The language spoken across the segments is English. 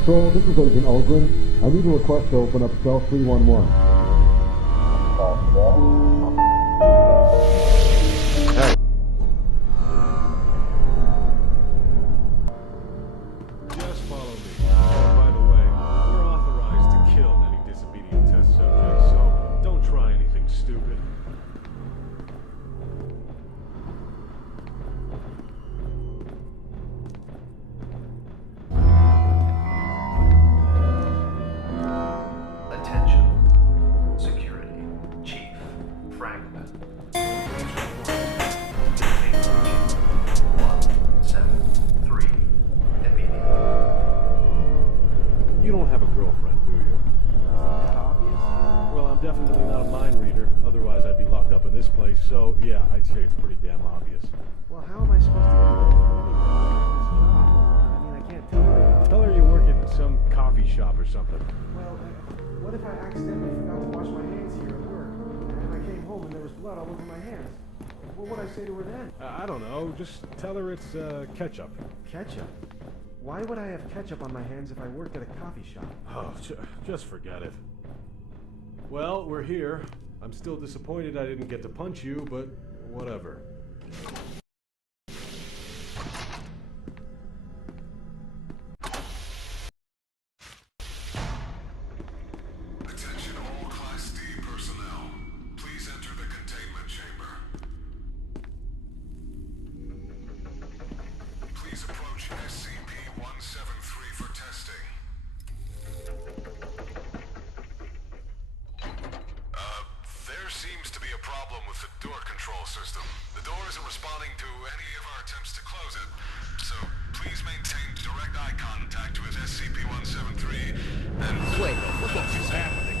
Control, this is Agent Ulgren. I need a request to open up cell 311. Hey. Just follow me. By the way, we're authorized to kill any disobedient test subjects, so don't try anything stupid. Attention. Security. Chief. Fragment. 173. Immediate. You don't have a girlfriend, do you? Isn't that obvious? Well, I'm definitely not a mind reader. Otherwise, I'd be locked up in this place. So, yeah, I'd say it's pretty damn obvious. Well, how am I supposed to get a girlfriend anyway? This job. I mean, I can't tell her. Tell her you work at some coffee shop or something. Well, what if I accidentally forgot to wash my hands here at work, and I came home and there was blood all over my hands? What would I say to her then? I don't know. Just tell her it's ketchup. Ketchup? Why would I have ketchup on my hands if I worked at a coffee shop? Oh, just forget it. Well, we're here. I'm still disappointed I didn't get to punch you, but whatever. Attention all Class D personnel. Please enter the containment chamber. Please approach SCP-173 for testing. There seems to be a problem with the door control system. The door isn't responding to any of our attempts to close it. So please maintain direct eye contact with SCP-173 and... Wait, what the What's happening?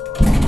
Hey,